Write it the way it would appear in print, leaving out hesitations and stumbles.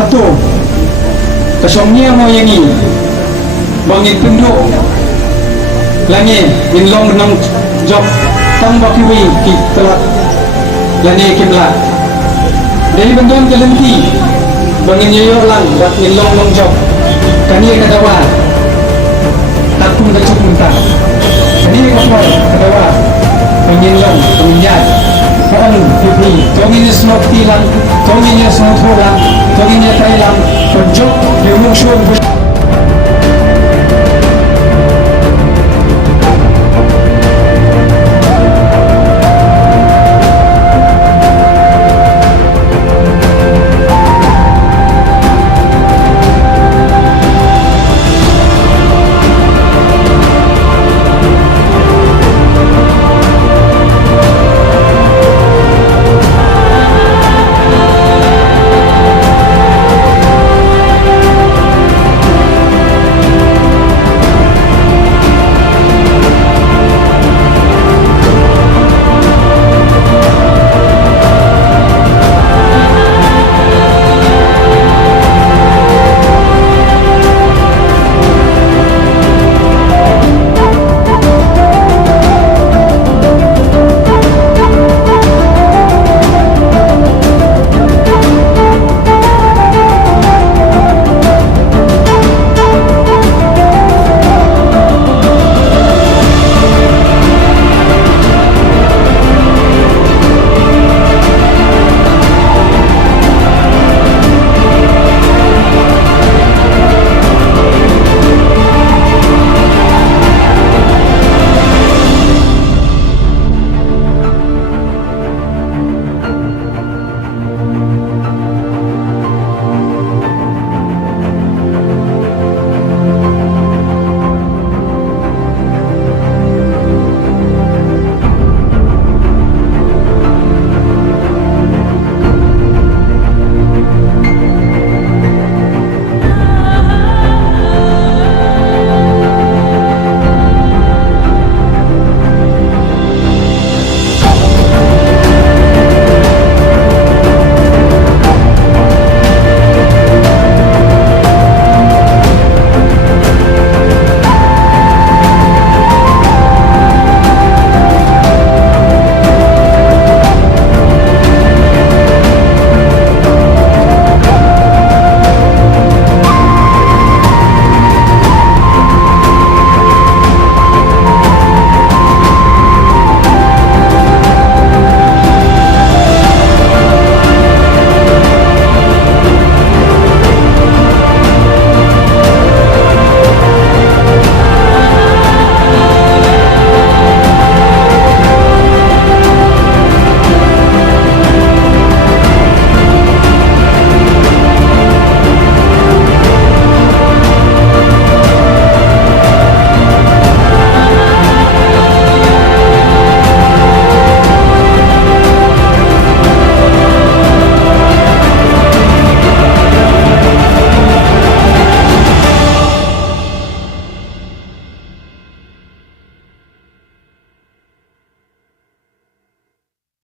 satu kasongnya mau yang ini bangin penduk langit minlong menang job tang bakiwi ki telat lani kimla dari bendon kelenti bangin yoyo lang buat minlong long job kani kadawa takung kacuk mentah kani kapal kadawa minlong peminjat Kau ini, kau ini semua tilang, kau ini semua orang, kau ini Thailand, kau jauh di rumah